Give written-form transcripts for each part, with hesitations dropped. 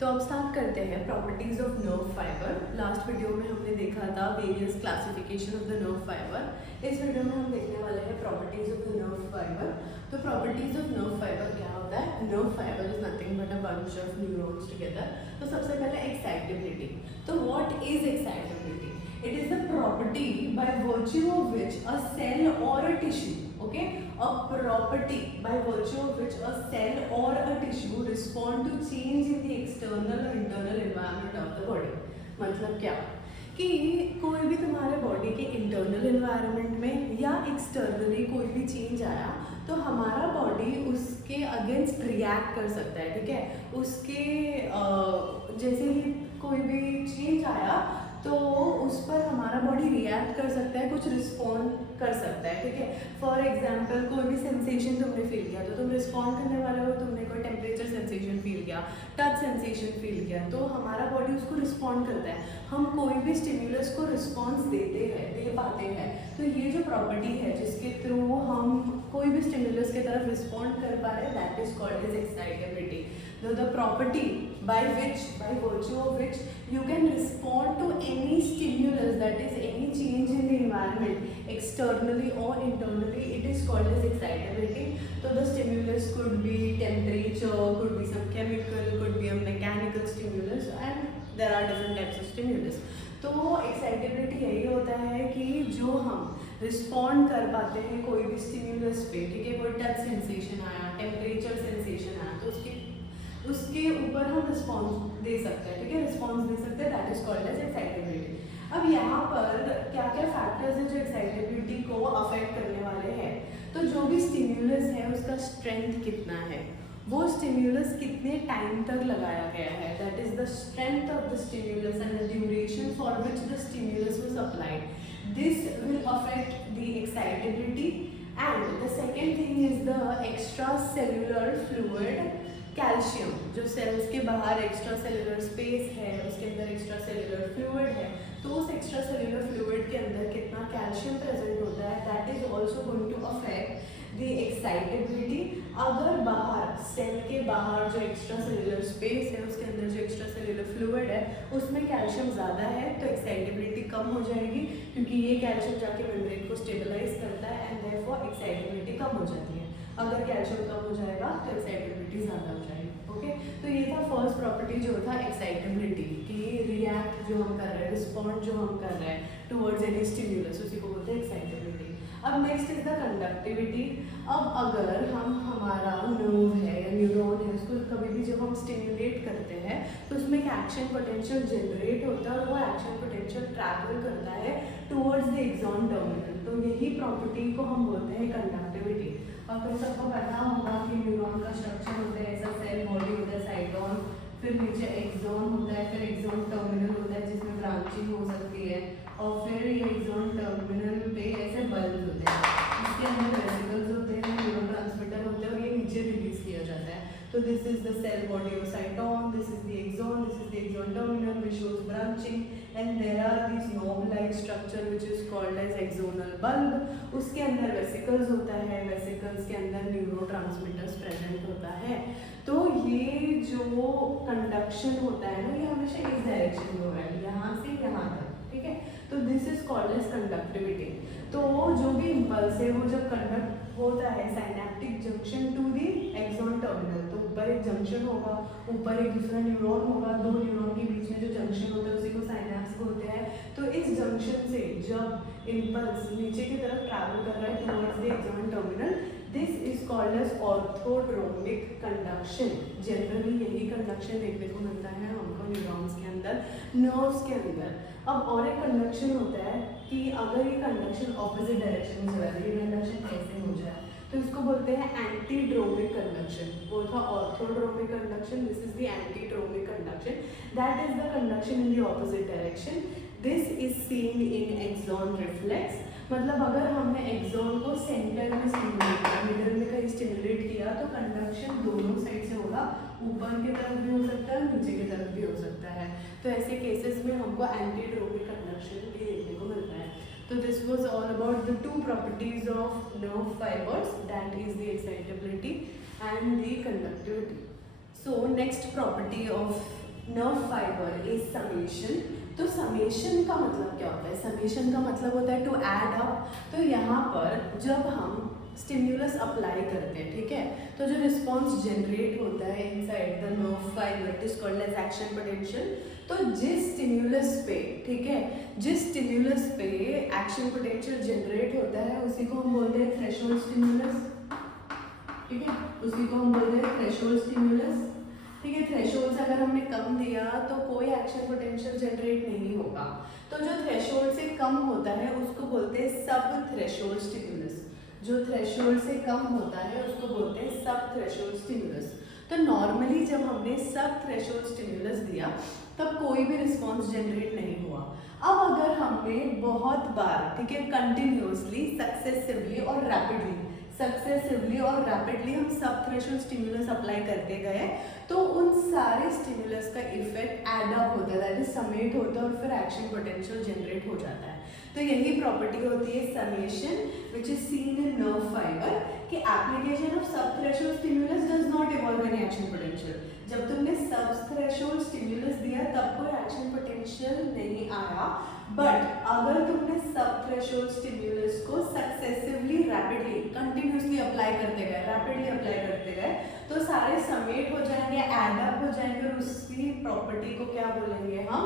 तो अब स्टार्ट करते हैं properties of nerve fibre. Last video में हमने देखा था various classification of the nerve fibre. इस वीडियो में हम देखने वाले हैं properties of the nerve fibre. तो प्रॉपर्टीज ऑफ नर्व फाइबर क्या होता है? Nerve fibre is nothing but a bunch of neurons together. तो सबसे पहले एक्साइटेबिलिटी। तो what is excitability? It is the property by virtue of which a cell or a tissue, okay, a property by virtue of which a cell or a tissue respond to change in the external or internal environment of the body. मतलब क्या कि कोई भी तुम्हारे body के internal environment में या externally कोई भी चेंज आया तो हमारा बॉडी उसके अगेंस्ट रिएक्ट कर सकता है, ठीक है। उसके जैसे ही कोई भी चेंज आया तो उस पर हमारा बॉडी रिएक्ट कर सकता है, कुछ रिस्पॉन्ड कर सकता है, ठीक है। फॉर एग्जांपल कोई भी सेंसेशन तुमने फील किया तो तुम रिस्पॉन्ड करने वाले हो। तुमने कोई टेम्परेचर सेंसेशन फील किया, टच सेंसेशन फील किया, तो हमारा बॉडी उसको रिस्पॉन्ड करता है। हम कोई भी स्टिम्युलस को रिस्पॉन्स दे पाते हैं। तो ये जो प्रॉपर्टी है जिसके थ्रू हम कोई भी स्टिम्युलस की तरफ रिस्पॉन्ड कर पा रहे हैं, that is called as excitability. The property by virtue of which you can respond to any stimulus, that is any change in the environment externally or internally, it is called as excitability. So the stimulus could be temperature, could be some chemical, could be a mechanical stimulus, and there are different types of stimulus. तो excitability यही होता है कि जो हम respond कर पाते हैं कोई भी स्टिम्युलस पे, ठीक है। कोई टच सेंसेशन आया, टेम्परेचर सेंसेशन आया, तो उसके ऊपर हम रिस्पॉन्स दे सकते हैं, ठीक है। रिस्पॉन्स दे सकते हैं, that is called as excitability. अब यहाँ पर क्या क्या फैक्टर्स हैं जो एक्साइटेबिलिटी को अफेक्ट करने वाले हैं? तो जो भी स्टिम्युलस है उसका स्ट्रेंथ कितना है, वो स्टिम्युलस कितने टाइम तक लगाया गया है, that is the strength of the stimulus and the duration for which the stimulus was applied. This will affect the excitability. And the second thing is the extra cellular fluid calcium. जो sales के बाहर extra cellular space है उसके अंदर extra cellular fluid है, तो उस extra cellular fluid के अंदर कितना कैल्शियम प्रेजेंट होता है, that is also going to affect the excitability. अगर बाहर सेल के बाहर जो एक्स्ट्रा सेल्यूलर स्पेस है उसके अंदर जो एक्स्ट्रा सेल्यूलर फ्लूइड है उसमें कैल्शियम ज़्यादा है तो एक्साइटेबिलिटी कम हो जाएगी, क्योंकि ये कैल्शियम जाके मेम्ब्रेन को स्टेबलाइज करता है एंड देयरफॉर एक्साइटेबिलिटी कम हो जाती है। अगर कैल्शियम कम हो जाएगा तो एक्साइटेबिलिटी ज़्यादा हो जाएगी, ओके। तो ये था फर्स्ट प्रॉपर्टी जो था एक्साइटेबिलिटी, कि रिएक्ट जो हम कर रहे हैं, रिस्पॉन्ड जो हम कर रहे हैं टुवर्ड्स एनी स्टिम्युलस, उसी को बोलते हैं एक्साइटेबिलिटी। अब नेक्स्ट इज द कंडक्टिविटी। अब अगर हम हमारा नर्व है या न्यूरॉन है उसको कभी भी जब हम स्टिम्युलेट करते हैं तो उसमें एक एक्शन पोटेंशियल जनरेट होता है और वो एक्शन पोटेंशियल ट्रैवल करता है टुवर्ड्स द एक्सॉन टर्मिनल। तो यही प्रॉपर्टी को हम बोलते हैं कंडक्टिविटी। अब तुम सबको पता होगा कि न्यूरॉन का स्ट्रक्चर होता है, ऐसा सेल बॉडी होता है, साइटोन, फिर नीचे एक्सॉन होता है, फिर एक्सॉन टर्मिनल होता है जिसमें ब्रांचिंग हो सकती है, और फिर ये एक्सॉन टर्मिनल पे ऐसे बल्ब होते हैं, इसके अंदर वेसिकल्स होते हैं, न्यूरोट्रांसमीटर होते हैं और ये नीचे रिलीज किया जाता है। तो this is the cell body of cyton, this is the axon, this is the axon terminal which shows branching, and there are this knob like structure which is called as axonal bulb. उसके अंदर vesicles होता है, vesicles के अंदर neurotransmitters present होता है। तो ये जो कंडक्शन होता है ना, ये हमेशा इस डायरेक्शन में हो रहा है, यहाँ से यहाँ तक, ठीक है। तो this is called as conductivity. तो जो भी इम्पल्स है वो जब कंडक्ट होता है synaptic junction to the axon terminal, तो ऊपर एक जंक्शन होगा, ऊपर एक दूसरा न्यूरॉन होगा, दो न्यूरॉन के बीच में जो जंक्शन होता है उसी को साइनेप्स बोलते हैं। तो इस जंक्शन से जब इम्पल्स नीचे की तरफ ट्रैवल कर रहा है towards the axon terminal, this is called as orthodromic conduction. Generally यही कंडक्शन देखने को मिलता है हमको न्यूरॉन्स के अंदर, नर्व्स के अंदर। अब और एक कंडक्शन होता है कि अगर ये कंडक्शन ऑपोजिट डायरेक्शन में चला जाए, ये कंडक्शन ऐसे हो जाए तो इसको बोलते हैं एंटीड्रोमिक कंडक्शन। वो था orthodromic conduction, this is the antidromic conduction, that is the conduction in the opposite direction. This is seen in axon reflex. मतलब अगर हमने एक्सॉन को सेंटर में स्टिमुलेट किया, मिडल में कहीं स्टिमुलेट किया तो कंडक्शन दोनों साइड से होगा, ऊपर की तरफ भी हो सकता है, नीचे की तरफ भी हो सकता है। तो ऐसे केसेस में हमको एंटीड्रोमिक कंडक्शन भी देखने को मिलता है। तो this was all about the two properties of nerve fibres, that is the excitability and the conductivity. So next property of nerve fiber is summation. तो समेशन का मतलब क्या होता है? समेशन का मतलब होता है टू ऐड अप। तो यहाँ पर जब हम स्टिम्युलस अप्लाई करते हैं, ठीक है, तो जो रिस्पॉन्स जनरेट होता है inside the nerve fibre it is called as action potential. तो जिस स्टिम्युलस पे, ठीक है, जिस स्टिम्युलस पे एक्शन पोटेंशियल जनरेट होता है उसी को हम बोलते हैं थ्रेशोल्ड स्टिम्युलस, ठीक है, उसी को हम बोलते हैं थ्रेशोल्ड स्टिम्युलस। ठीक है, थ्रेशोल्ड से अगर हमने कम दिया तो कोई एक्शन पोटेंशियल जनरेट नहीं होगा। तो जो थ्रेशोल्ड से कम होता है उसको बोलते हैं सब थ्रेशोल्ड स्टिम्युलस। जो थ्रेशोल्ड से कम होता है उसको बोलते हैं सब थ्रेशोल्ड स्टिम्युलस। तो नॉर्मली जब हमने सब थ्रेशोल्ड स्टिम्युलस दिया तब कोई भी रिस्पॉन्स जनरेट नहीं हुआ। अब अगर हमने बहुत बार, ठीक है, कंटिन्यूसली, सक्सेसिवली और रैपिडली हम सब थ्रेशोल्ड स्टिम्युलस अप्लाई करते गए तो उन सारे स्टिम्युलस का इफेक्ट एड अप होता है, दैट इज समेट होता है और फिर एक्शन पोटेंशियल जनरेट हो जाता है। तो यही प्रॉपर्टी होती है summation which is seen in nerve fibre कि एप्लीकेशन ऑफ सब threshold stimulus does not evolve any action potential. जब तुमने सब थ्रेशोल्ड स्टिम्युलस दिया तब कोई एक्शन पोटेंशियल नहीं आया, बट अगर तुमने सब थ्रेशोल्ड स्टिम्युलस को सक्सेसिवली, रैपिडली, कंटिन्यूसली अप्लाई करते गए, रैपिडली अप्लाई करते गए तो सारे समेट हो जाएंगे, एड अप हो जाएंगे और उसकी प्रॉपर्टी को क्या बोलेंगे हम?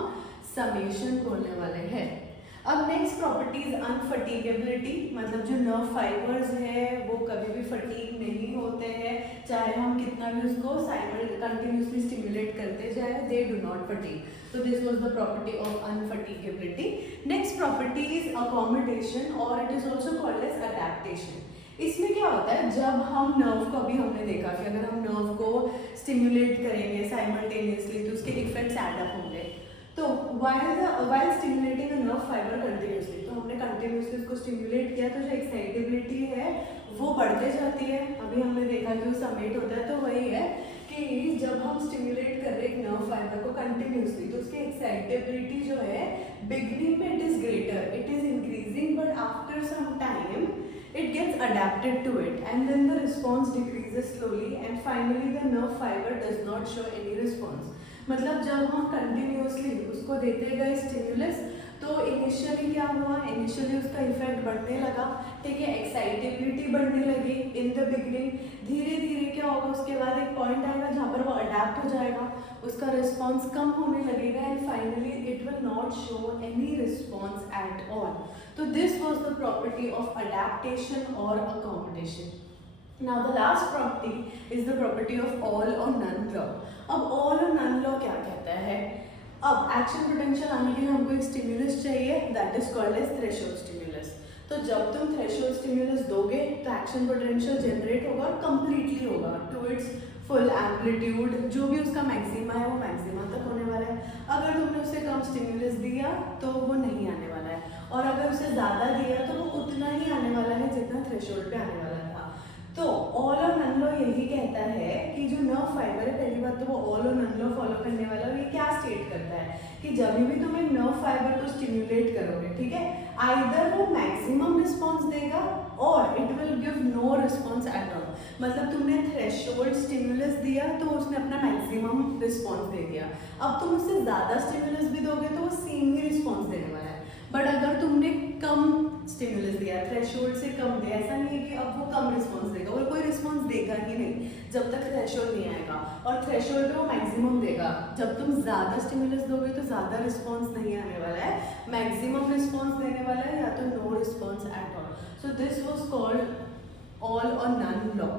समेशन बोलने वाले हैं। अब नेक्स्ट प्रॉपर्टीज अनफटीगेबिलिटी, मतलब जो नर्व फाइबर्स है वो कभी भी फटीग नहीं होते हैं, चाहे हम कितना भी उसको कंटिन्यूसली स्टिमुलेट करते जाए, दे डू नॉट फटीग। तो this was the property of unfatigability. Next property is accommodation और it is also called as adaptation. इसमें क्या होता है, जब हम नर्व को, अभी हमने देखा कि अगर हम नर्व को स्टिमुलेट करेंगे साइमल्टेनियसली तो उसके इफेक्ट्स एड अप होंगे। तो while stimulating a nerve fiber continuously, तो हमने कंटिन्यूसली उसको स्टिमुलेट किया तो जो एक्साइटेबिलिटी है वो बढ़ते जाती है। अभी हमने देखा कि वो समेट होता है, तो वही है कि जब हम स्टिमुलेट कर रहे हैं एक नर्व फाइबर को कंटिन्यूसली तो उसकी एक्साइटेबिलिटी जो है बिगनिंग में it is greater, it is increasing, but after some time it gets adapted to it and then the response decreases slowly and finally the nerve fiber does not show any response। मतलब जब हम continuously उसको देते गए stimulus तो initially क्या हुआ, initially उसका इफेक्ट बढ़ने लगा, ठीक है, एक्साइटेबिलिटी बढ़ने लगी इन द बिगनिंग। धीरे धीरे क्या होगा, उसके बाद एक पॉइंट आएगा जहाँ पर वो अडेप्ट हो जाएगा, उसका रिस्पॉन्स कम होने लगेगा and finally it will not show any response at all. तो this was the property of adaptation और accommodation. Now the last property is the property of all or none law। अब all or none law क्या कहता है? अब action potential आने के लिए हमको एक स्टिम्युलस चाहिए, that is called as threshold stimulus. तो जब तुम थ्रेशोल्ड स्टिम्युलस दोगे तो एक्शन पोटेंशियल जनरेट होगा और कंप्लीटली होगा टू इट्स फुल एम्पलीट्यूड, जो भी उसका मैक्सिमा है वो मैक्सिमा तक होने वाला है। अगर तुमने उससे कम स्टिम्युलस दिया तो वो नहीं आने वाला है, और अगर उसे ज़्यादा दिया तो वो उतना ही आने वाला है जितना थ्रेशोल्ड पे आने वाला था। तो ऑल और नन लॉ यही कहता है कि जो नर्व फाइबर है, पहली बात तो वो ऑल और नन लॉ फॉलो करने वाला है, और ये क्या स्टेट करता है कि जब भी तुम एक नर्व फाइबर को स्टिम्युलेट करोगे, ठीक है, आइदर वो मैक्सिमम रिस्पॉन्स देगा और it will give no response at all. मतलब तुमने थ्रेशोल्ड स्टिमुलस दिया तो उसने अपना मैक्सिमम रिस्पॉन्स दे दिया, अब तुम उससे ज़्यादा स्टिमुलस भी दोगे तो वो सेम ही रिस्पॉन्स देने वाला है। बट अगर तुमने कम स्टिमुलस दिया, थ्रेशोल्ड से कम दिया, ऐसा नहीं है कि अब वो कम रिस्पॉन्स देगा, और कोई रिस्पॉन्स देगा ही नहीं जब तक थ्रेशोल्ड नहीं आएगा, और थ्रेशोल्ड पे वो मैक्सिमम देगा। जब तुम ज़्यादा स्टिमुलस दोगे तो ज़्यादा रिस्पॉन्स नहीं आने वाला है, मैक्सिमम रिस्पॉन्स देने वाला है या तो no response at all. So this was called all और नन लॉ,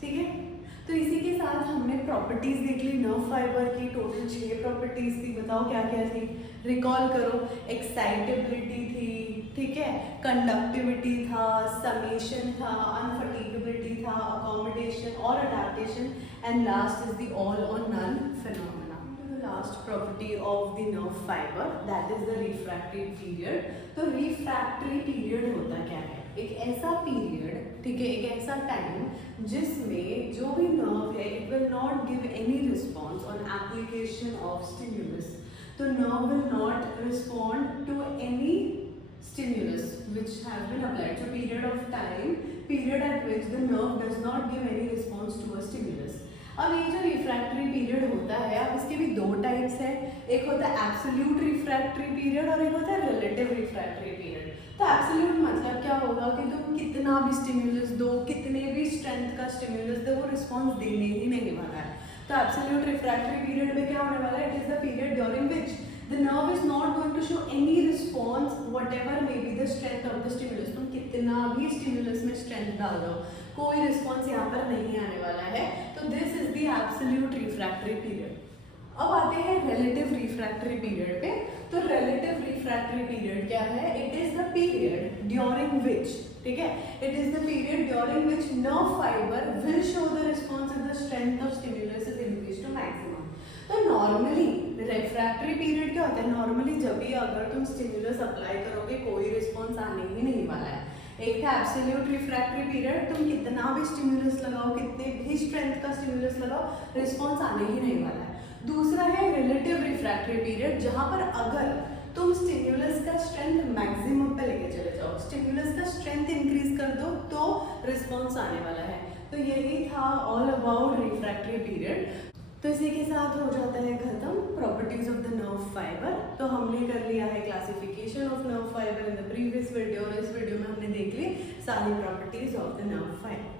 ठीक है। तो इसी के साथ हमने प्रॉपर्टीज देख ली नर्व फाइबर की, टोटल 6 प्रॉपर्टीज थी। बताओ क्या क्या थी, रिकॉल करो। एक्साइटेबिलिटी थी, ठीक है, कंडक्टिविटी था, समेशन था, अनफटीगेबिलिटी था, अकोमोडेशन और adaptation, and last is the all और none phenomena. Last property of the nerve fibre that is the refractory period. तो रिफ्रैक्टरी पीरियड होता क्या है? एक ऐसा पीरियड, ठीक है, एक ऐसा टाइम जिसमें जो भी नर्व है it will not give any response on application of stimulus. तो nerve will not respond to any stimulus which has been applied. So period of time, period at which the nerve does not give any response to a stimulus. अब ये जो refractory period होता है, अब इसके भी 2 types है, एक होता है एब्सोल्यूट रिफ्रैक्टरी पीरियड और एक होता है रिलेटिव रिफ्रैक्टरी पीरियड। तो एब्सोल्यूट मतलब क्या होगा कि तुम कितना भी स्टिम्युलस दो, कितने भी स्ट्रेंथ का स्टिम्युलस दो, वो रिस्पॉन्स देने ही नहीं वाला है। तो एब्सोल्यूट रिफ्रैक्टरी पीरियड में क्या होने वाला है? It is the period during which the nerve is not going to show any response whatever may be the strength of the stimulus. तुम कितना भी स्टिम्युलस में स्ट्रेंथ डाल दो, कोई रिस्पॉन्स यहाँ पर नहीं आने वाला है। तो this is the absolute refractory period. अब आते हैं रिलेटिव रिफ्रैक्टरी पीरियड पे। तो रिलेटिव रिफ्रैक्टरी पीरियड क्या है? It is the period during which, ठीक है, it is the period during which nerve fibre will show the response if the strength of stimulus is increase to maximum. तो normally refractory period क्या होता है? Normally जब भी अगर तुम स्टिमुलस अप्लाई करोगे कोई रिस्पॉन्स आने ही नहीं वाला है। एक है एब्सोल्यूट रिफ्रैक्टरी पीरियड, तुम कितना भी स्टिमुलस लगाओ, कितने भी स्ट्रेंथ का स्टिमुलस लगाओ, रिस्पॉन्स आने ही नहीं वाला है। दूसरा है रिलेटिव रिफ्रैक्टरी पीरियड, जहां पर अगर तुम स्टिमुलस का स्ट्रेंथ मैक्सिमम पे लेके चले जाओ, स्टिमुलस का स्ट्रेंथ इंक्रीज कर दो तो रिस्पॉन्स आने वाला है। तो यही था ऑल अबाउट रिफ्रैक्टरी पीरियड। तो इसी के साथ हो जाता है खत्म properties of the nerve fibre. तो हमने कर लिया है classification of nerve fibre in the previous video, और इस वीडियो में हमने देख ली सारी properties of the nerve fibre.